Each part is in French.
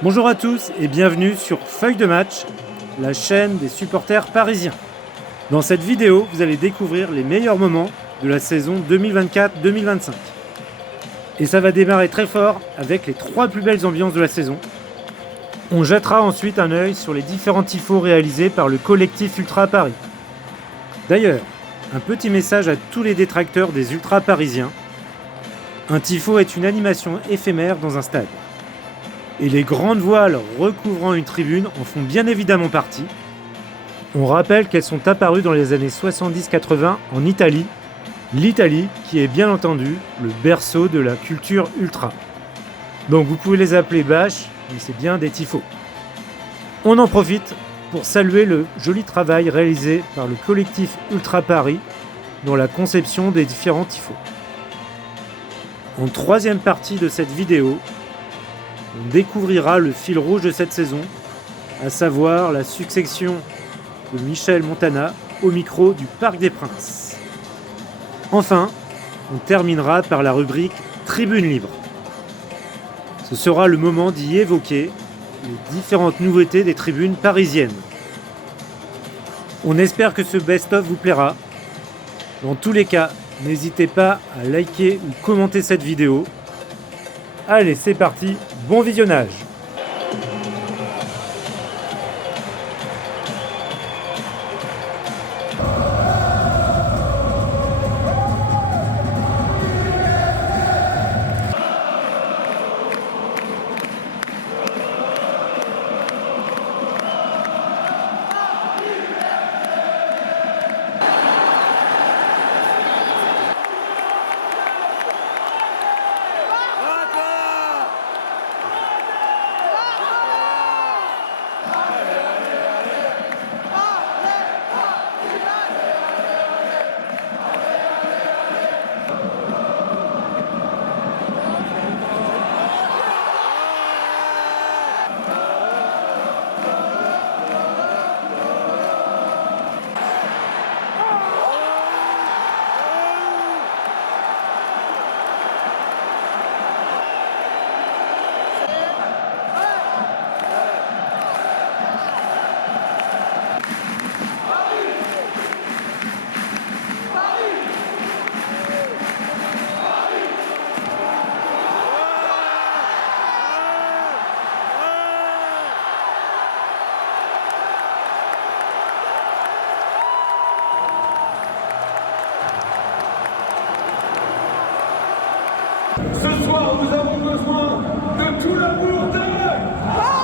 Bonjour à tous et bienvenue sur Feuille de match, la chaîne des supporters parisiens. Dans cette vidéo, vous allez découvrir les meilleurs moments de la saison 2024-2025. Et ça va démarrer très fort avec les 3 plus belles ambiances de la saison. On jettera ensuite un œil sur les différents tifos réalisés par le collectif Ultra Paris. D'ailleurs, un petit message à tous les détracteurs des ultras parisiens. Un tifo est une animation éphémère dans un stade. Et les grandes voiles recouvrant une tribune en font bien évidemment partie. On rappelle qu'elles sont apparues dans les années 70-80 en Italie, l'Italie qui est bien entendu le berceau de la culture ultra. Donc vous pouvez les appeler bâches, mais c'est bien des tifos. On en profite pour saluer le joli travail réalisé par le collectif Ultra Paris dans la conception des différents tifos. En troisième partie de cette vidéo, on découvrira le fil rouge de cette saison, à savoir la succession de Michel Montana au micro du Parc des Princes. Enfin, on terminera par la rubrique Tribune Libre. Ce sera le moment d'y évoquer les différentes nouveautés des tribunes parisiennes. On espère que ce best-of vous plaira. Dans tous les cas, n'hésitez pas à liker ou commenter cette vidéo. Allez, c'est parti, bon visionnage! Ce soir, nous avons besoin de tout l'amour de Paris!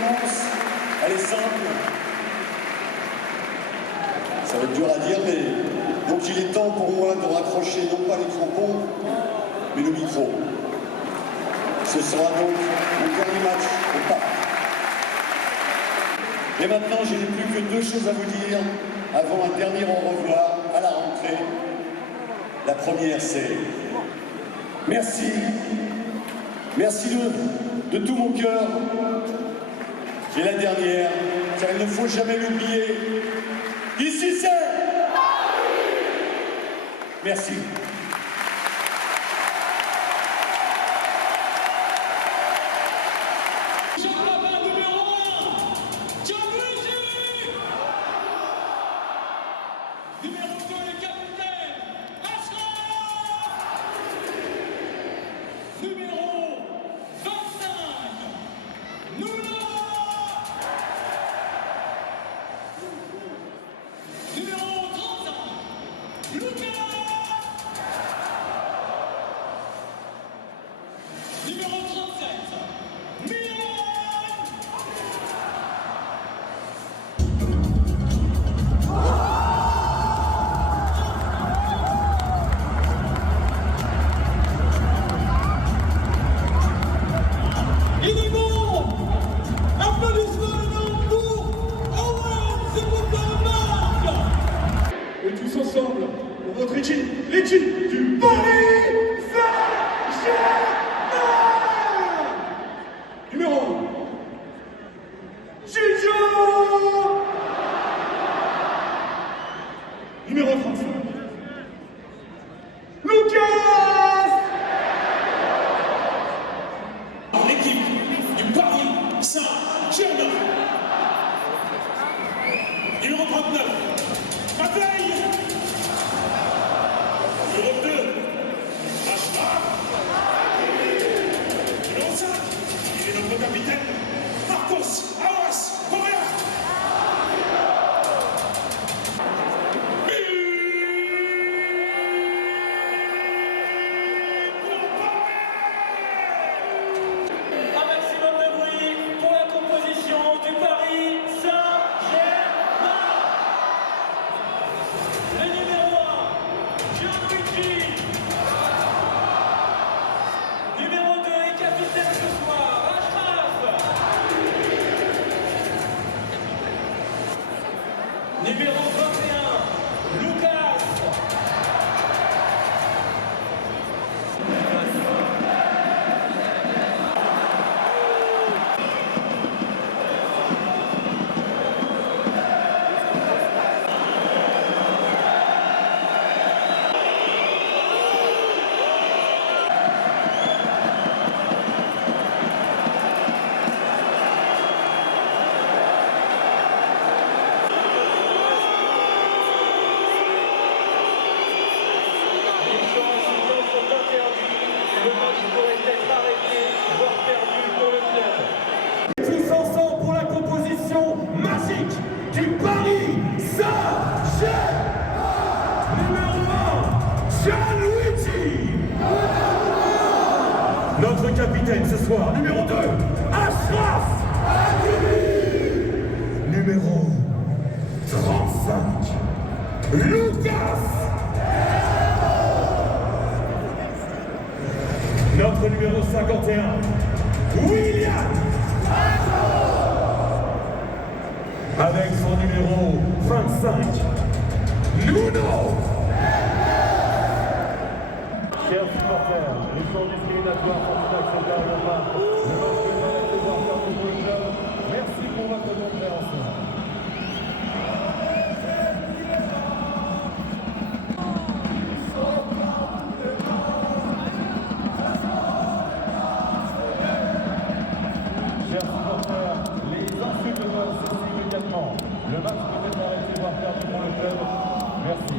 annonce, elle est simple. Ça va être dur à dire, mais donc il est temps pour moi de raccrocher non pas les crampons, mais le micro. Ce sera donc le dernier match au parc. Et maintenant, je n'ai plus que deux choses à vous dire avant un dernier au revoir à la rentrée. La première, c'est merci. Merci de tout mon cœur. Et la dernière, car il ne faut jamais l'oublier, ici c'est... Merci. L'équipe du Paris Saint-Germain. Numéro 1, Gigio. Numéro 35, Lucas. L'équipe du Paris Saint-Germain. Numéro 39, Marseille. Numéro 2, Achraf. Numéro 5, il est notre capitaine, Marcos Awas Correa. Un maximum de bruit pour la composition du Paris Saint-Germain. Le numéro 1, Gianluigi. Numéro 2 et capitaine ce soir, Achraf. Numéro 21, Lucas. Le match pourrait être arrêté, voire perdu pour le club. Tous ensemble pour la composition magique du Paris Saint-Germain. Numéro 1, Gianluigi. Notre capitaine ce soir, numéro 2, Achraf. Numéro 35, Lucas. Notre numéro 51, William. Avec son numéro 25, Nuno. Chers supporters, les scores discriminatoires sont inacceptables au parc. Le match que vous allez devoir faire pour le club. Merci pour votre compréhension. Chers supporters, les insultes doivent cesser immédiatement. Le match peut être arrêté, voire perdu pour le club. Merci.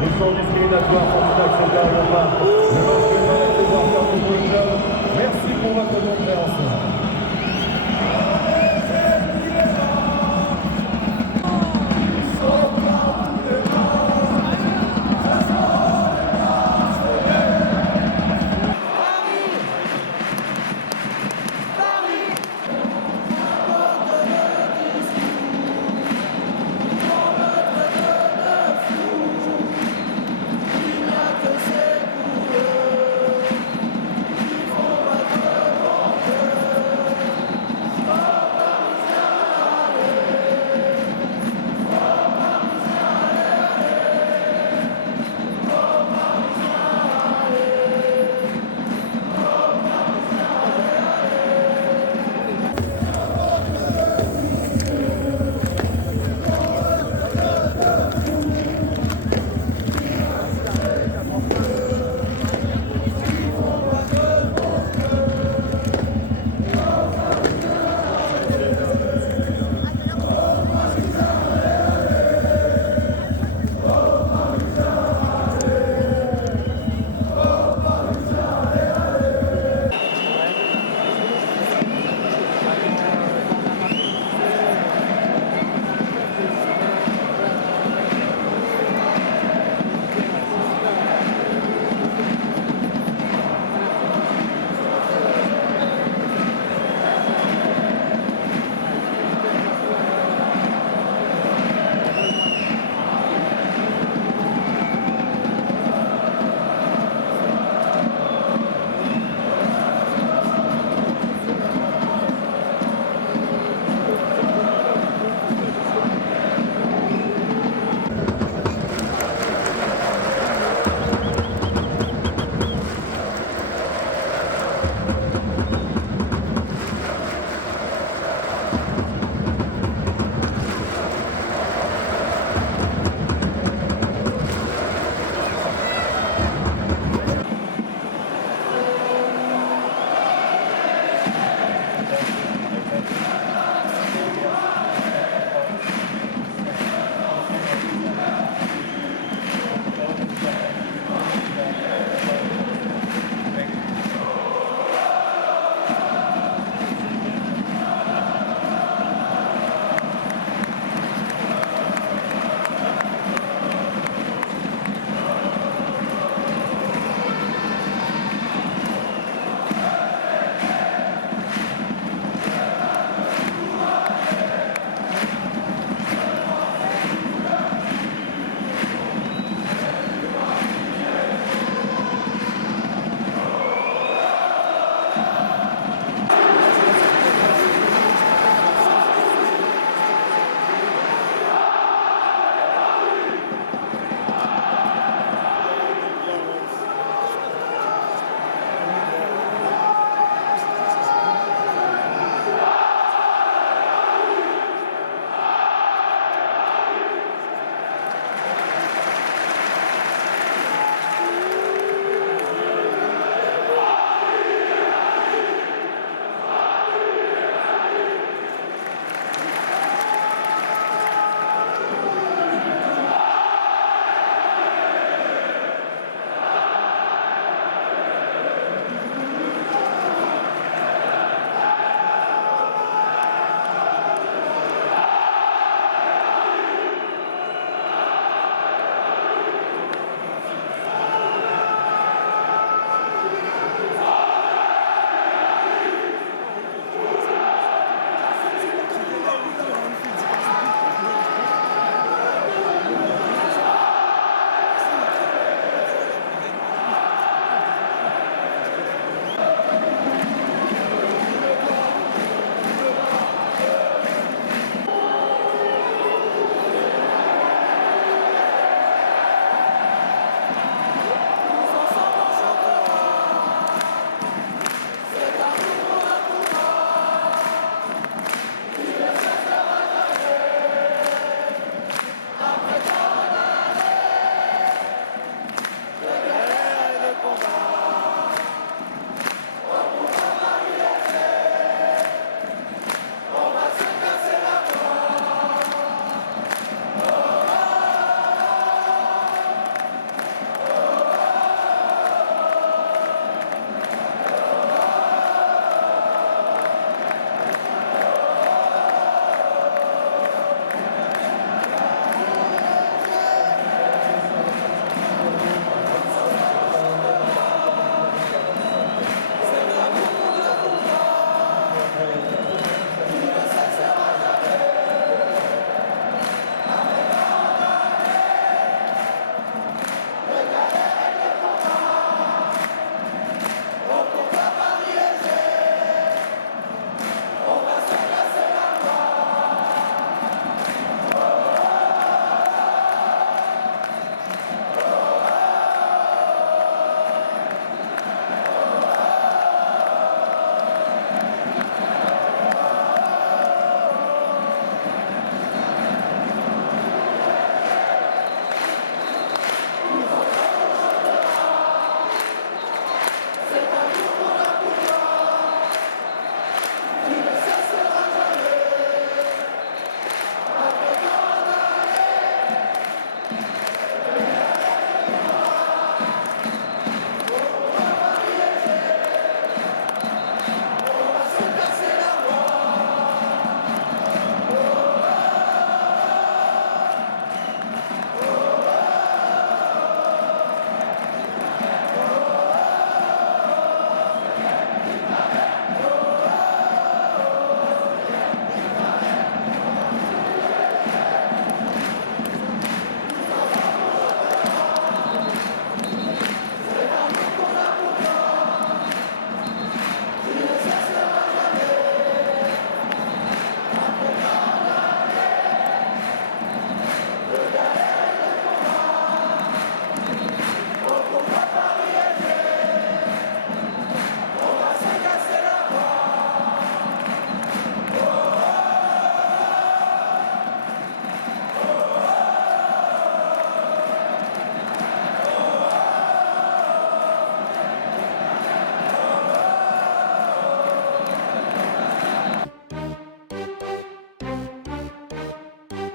Les tours discriminatoires sont inacceptables au parc. Le match que va être devoir faire pour le club. Merci pour votre compréhension.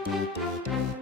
Paris.